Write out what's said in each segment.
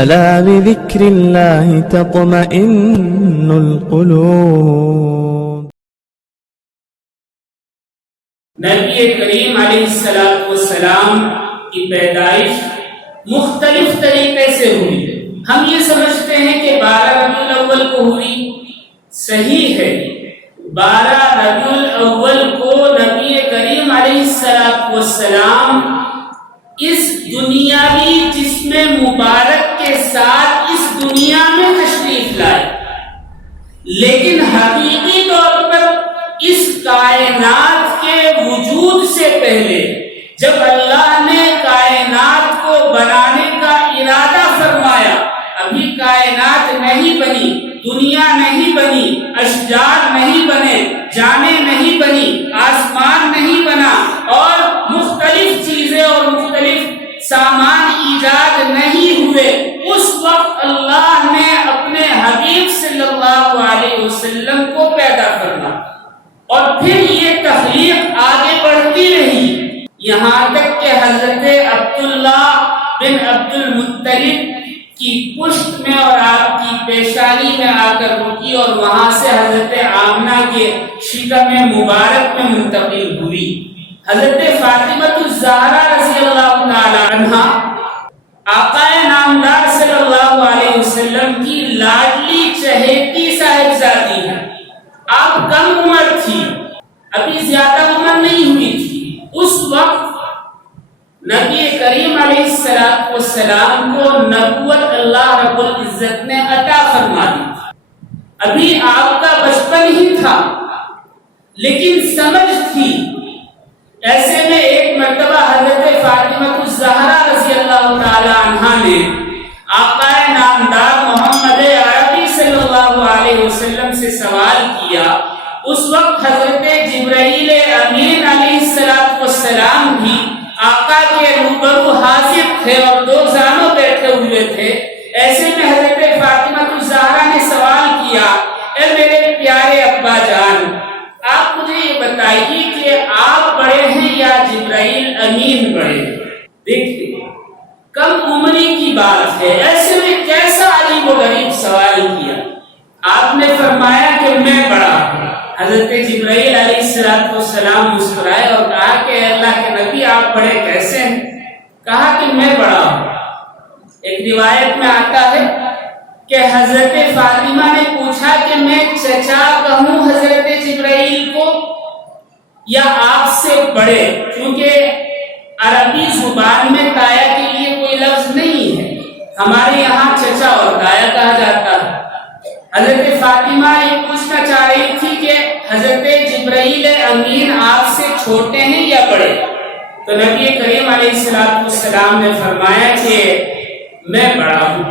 ألا بذكر الله تطمئن القلوب۔ نبی کریم علیہ السلام کی پیدائش مختلف طریقے سے ہوئی۔ ہم یہ سمجھتے ہیں کہ 12 ربیع الاول کو ہوئی، صحیح ہے 12 ربیع الاول کو نبی کریم علیہ السلام اس دنیاوی جسم مبارک کے ساتھ اس دنیا میں تشریف لائے، لیکن حقیقی طور پر اس کائنات کے وجود سے پہلے جب اللہ نے کائنات کو بنانے کا ارادہ فرمایا، ابھی کائنات نہیں بنی، دنیا نہیں بنی، اشجار نہیں بنے، جانیں نہیں بنی، آسمان نہیں بنا، اور مختلف چیزیں اور مختلف سامان ایجاد نہیں ہوئے، اس وقت اللہ نے اپنے حبیب صلی اللہ علیہ وسلم کو پیدا کرنا، اور پھر یہ تخلیق آگے بڑھتی رہی یہاں تک کہ حضرت عبداللہ بن عبد المطلب کی پشت میں اور آپ کی پیشانی میں آ کر رکی، اور وہاں سے حضرت آمنہ کے شکم مبارک میں منتقل ہوئی۔ حضرت فاطمہ الزہرا رضی اللہ تعالی عنہا آقا نامدار صلی اللہ علیہ وسلم کی لاڈلی چہیتی صاحبزادی ہیں۔ آپ کم عمر تھی، ابھی زیادہ عمر نہیں ہوئی تھی، اس وقت نبی کریم علیہ السلام کو نبوت اللہ رب العزت نے عطا فرما دی تھی۔ ابھی آپ کا بچپن ہی تھا لیکن سمجھ تھی۔ ایسے میں ایک مرتبہ حضرت فاطمہ الزہرا رضی اللہ تعالی عنہا نے آقا نامدار محمد عربی صلی اللہ علیہ وسلم سے سوال کیا۔ اس وقت حضرت جبرائیل امین علیہ السلام بھی آقا کے روبرو حاضر تھے اور دو زانوں بیٹھے ہوئے تھے۔ ایسے میں حضرت فاطمہ الزہرا نے سوال کیا، اے میرے پیارے ابا جان، آپ مجھے یہ بتائیے کہ آپ بڑے ہیں یا جبرائیل امین بڑے ہیں؟ دیکھیے کم عمری کی بات ہے، ایسے میں کیسا عجیب و غریب سوال کیا۔ آپ نے فرمایا کہ میں بڑا ہوں۔ حضرت جبرائیل علیہ السلام مسکرائے اور کہا کہ اللہ کے نبی آپ بڑے کیسے ہیں؟ کہا کہ میں بڑا ہوں۔ ایک روایت میں آتا ہے کہ حضرت فاطمہ نے پوچھا کہ میں چچا کہوں حضرت جبرائیل کو یا آپ سے بڑے، کیونکہ عربی زبان میں تایا کے لیے کوئی لفظ نہیں ہے، ہمارے یہاں چچا اور تایا کہا جاتا ہے۔ حضرت فاطمہ یہ پوچھنا چاہ رہی تھی کہ حضرت جبرائیل امین آپ سے چھوٹے ہیں یا بڑے؟ تو نبی کریم علیہ السلام نے فرمایا کہ میں بڑا ہوں۔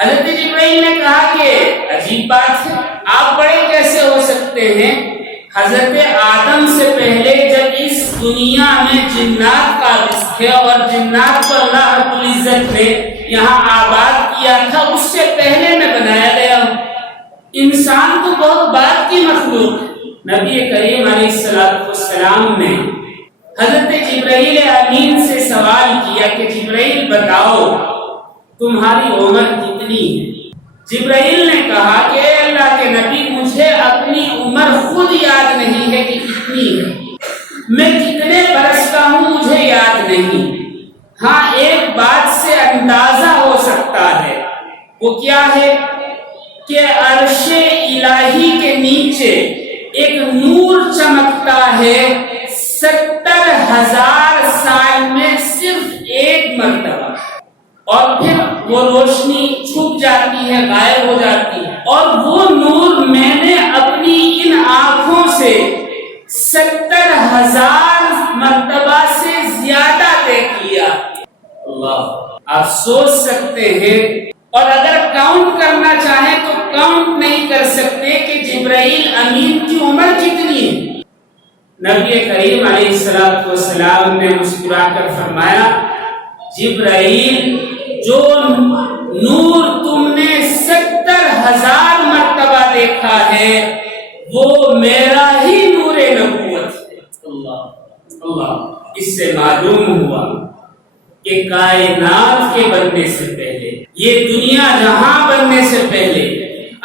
حضرت جبرائیل نے کہا کہ عجیب بات ہے، آپ بڑے کیسے ہو سکتے ہیں؟ حضرت آدم سے پہلے جب اس دنیا میں جنات قابض تھے اور جنات کو اللہ رب العزت نے یہاں آباد کیا تھا، اس سے پہلے میں بنایا گیا ہوں۔ انسان تو بہت بعد کی مخلوق ہے۔ نبی کریم علیہ السلام نے حضرت جبرائیل امین سے سوال کیا کہ جبرائیل بتاؤ تمہاری عمر کتنی ہے؟ جبرائیل نے کہا کہ اے اللہ کے نبی مجھے اپنی عمر خود یاد نہیں ہے کہ کتنی ہے، میں کتنے برس کا ہوں مجھے یاد نہیں، ہاں ایک بات سے اندازہ ہو سکتا ہے، وہ کیا ہے کہ عرش الہی کے نیچے ایک نور چمکتا ہے 70,000 سال میں صرف ایک مرتبہ، اور پھر وہ روشنی چھپ جاتی ہے، غائب ہو جاتی ہے، اور وہ نور میں نے اپنی ان آنکھوں سے 70,000 مرتبہ سے زیادہ دیکھ لیا۔ اللہ، آپ سوچ سکتے ہیں، اور اگر کاؤنٹ کرنا چاہیں تو کاؤنٹ نہیں کر سکتے کہ جبرائیل امین کی عمر کتنی ہے۔ نبی کریم علیہ السلام نے مسکرا کر فرمایا، جبرائیل جو نور تم نے 70,000 مرتبہ دیکھا ہے وہ میرا ہی نور نبوت ہے۔ اللہ اللہ، اس سے معلوم ہوا کہ کائنات کے بننے سے پہلے یہ دنیا جہاں بننے سے پہلے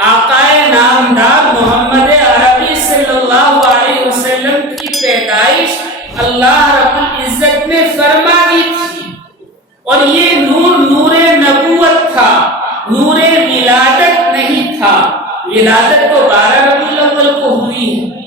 آقائے نامدار محمد عربی صلی اللہ علیہ وسلم کی پیدائش اللہ رب العزت نے فرما دی تھی، اور یہ نور نور نبوت تھا، نور ولادت نہیں تھا۔ ولادت تو 12 ربیع الاول کو ہوئی ہے،